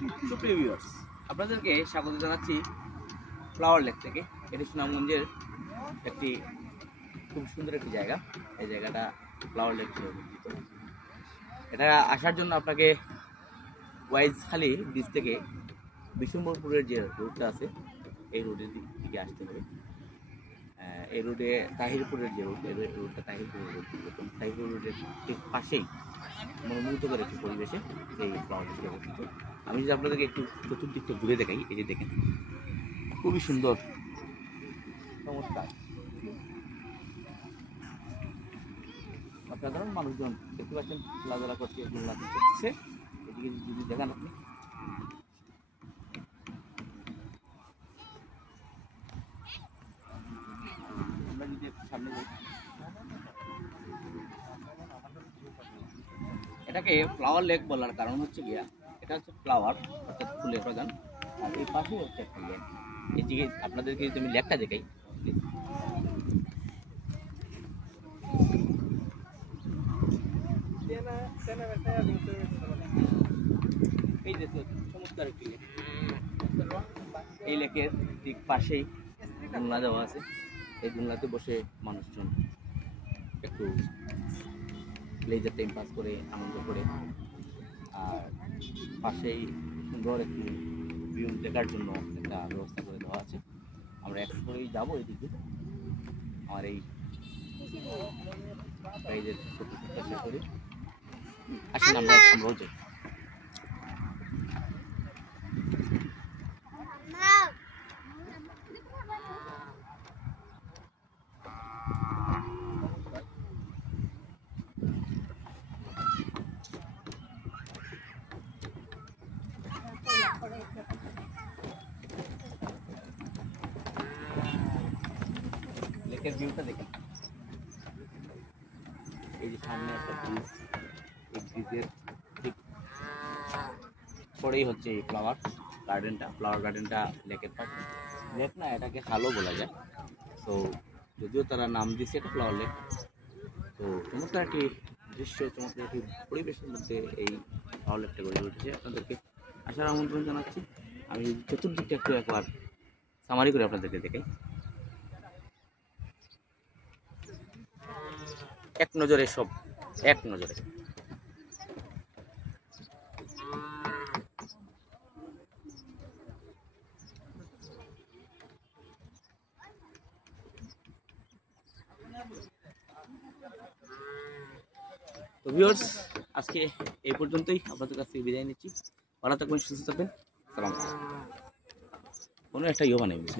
সুপ্রিয় ভিউয়ার্স, আপনাদেরকে স্বাগত জানাচ্ছি ফ্লাওয়ার লেক থেকে। এটি সুনামগঞ্জের একটি খুব সুন্দর একটি জায়গা। এই জায়গাটা ফ্লাওয়ার লেক হিসেবে পরিচিত। এটা আসার জন্য আপনাকে ওয়াইজখালী ব্রিজ থেকে বিশ্বম্বরপুরের যে রোডটা আছে এই রোডের দিক থেকে আসতে হবে। এই রোডে তাহিরপুরের যে রোড, এই রোডটা তাহিরপুরের রোড। তাহিরপুর রোডের ঠিক পাশেই মনোমুগ্ধকর একটি পরিবেশে এই ফ্লাওয়ার লেকটি অবস্থিত। আমি যদি আপনাদেরকে একটু চতুর্দিকটা ঘুরে দেখাই, এই যে দেখেন খুবই সুন্দর, চমৎকার, অসাধারণ। মানুষজন দেখতে পাচ্ছেন খেলাধুলা করছে, দোলনা করছে। এদিকে যদি দেখান আপনি, আমরা যদি সামনে যাই, এটাকে ফ্লাওয়ার লেক বলার কারণ হচ্ছে গিয়া, এটা হচ্ছে ফ্লাওয়ার অর্থাৎ ফুলের বাগান, আর এই পাশে হচ্ছে একটা লেক। এদিকে আপনাদেরকে যদি আমি লেকটা দেখাই, এই যে চমৎকার একটি লেক। এই লেকের ঠিক পাশেই দোলনা দেওয়া আছে। এই দোলনাতে বসে মানুষজন একটু লেজার টাইম পাস করে, আনন্দ করে। আর পাশেই সুন্দর একটি ভিউ দেখার জন্য একটা ব্যবস্থা করে দেওয়া আছে। আমরা একটু করেই যাবো এদিকে। আমার এই প্রাইজের চেষ্টা করি। আসেন আমরাও যাই। লেকের ভিউটা দেখেন, এই যে সামনে একটা ব্রিজ, এই ব্রিজের ঠিক পরেই হচ্ছে এই ফ্লাওয়ার গার্ডেনটা লেকের পাশে। লেক না, এটাকে খালও বলা যায়। তো যদিও তারা নাম দিচ্ছে এটা ফ্লাওয়ার লেক। তো চমৎকার একটি দৃশ্য, চমৎকার একটি পরিবেশের মধ্যে এই ফ্লাওয়ার লেকটা গড়ে উঠেছে। আপনাদেরকে আসার আমন্ত্রণ জানাচ্ছি। আমি চতুর্দিকটা একটু একবার সামারি করে আপনাদেরকে দেখাই। এক নজরে সব, এক নজরে। তো ভিউয়ার্স, আজকে এই পর্যন্তই। আপনাদের কাছ থেকে বিদায় নিচ্ছি। ভালো থাকবেন, সুস্থ থাকবেন। সালাম। কোনো একটা বানাই